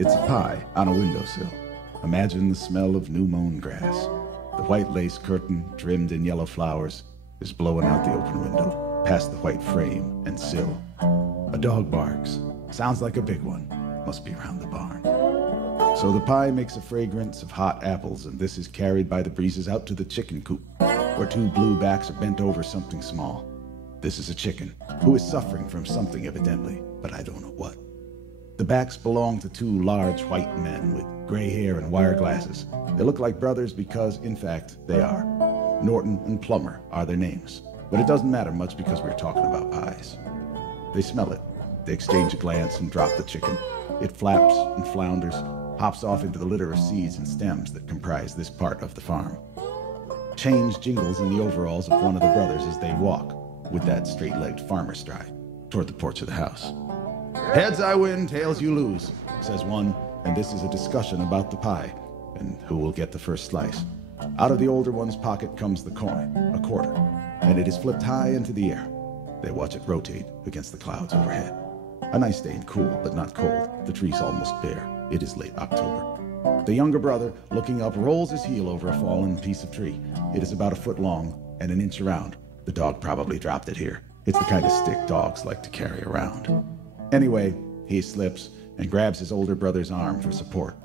It's a pie on a windowsill. Imagine the smell of new-mown grass. The white lace curtain, trimmed in yellow flowers, is blowing out the open window, past the white frame and sill. A dog barks. Sounds like a big one. Must be around the barn. So the pie makes a fragrance of hot apples, and this is carried by the breezes out to the chicken coop, where two blue backs are bent over something small. This is a chicken, who is suffering from something evidently, but I don't know what. The backs belong to two large white men with gray hair and wire glasses. They look like brothers because, in fact, they are. Norton and Plummer are their names, but it doesn't matter much because we're talking about pies. They smell it. They exchange a glance and drop the chicken. It flaps and flounders, hops off into the litter of seeds and stems that comprise this part of the farm. Change jingles in the overalls of one of the brothers as they walk, with that straight-legged farmer stride, toward the porch of the house. "Heads I win, tails you lose," says one, and this is a discussion about the pie, and who will get the first slice. Out of the older one's pocket comes the coin, a quarter, and it is flipped high into the air. They watch it rotate against the clouds overhead. A nice day and cool, but not cold. The tree's almost bare. It is late October. The younger brother, looking up, rolls his heel over a fallen piece of tree. It is about a foot long and an inch around. The dog probably dropped it here. It's the kind of stick dogs like to carry around. Anyway, he slips and grabs his older brother's arm for support.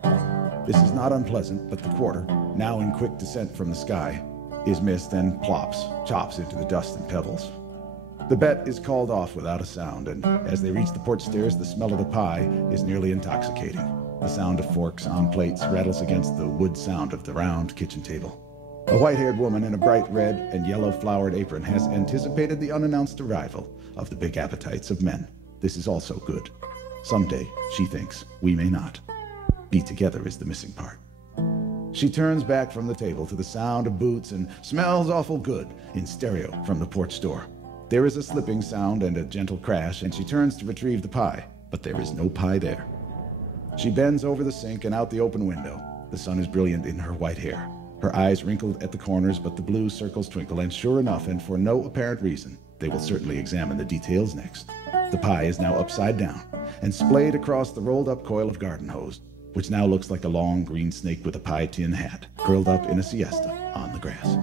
This is not unpleasant, but the quarter, now in quick descent from the sky, is missed and chops into the dust and pebbles. The bet is called off without a sound, and as they reach the porch stairs, the smell of the pie is nearly intoxicating. The sound of forks on plates rattles against the wood sound of the round kitchen table. A white-haired woman in a bright red and yellow flowered apron has anticipated the unannounced arrival of the big appetites of men. This is also good. Someday, she thinks, we may not. Be together is the missing part. She turns back from the table to the sound of boots and smells awful good in stereo from the porch door. There is a slipping sound and a gentle crash, and she turns to retrieve the pie, but there is no pie there. She bends over the sink and out the open window. The sun is brilliant in her white hair. Her eyes wrinkled at the corners, but the blue circles twinkle, and sure enough, and for no apparent reason, they will certainly examine the details next. The pie is now upside down and splayed across the rolled-up coil of garden hose, which now looks like a long green snake with a pie tin hat, curled up in a siesta on the grass.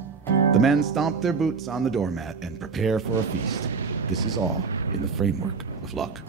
The men stomp their boots on the doormat and prepare for a feast. This is all in the framework of luck.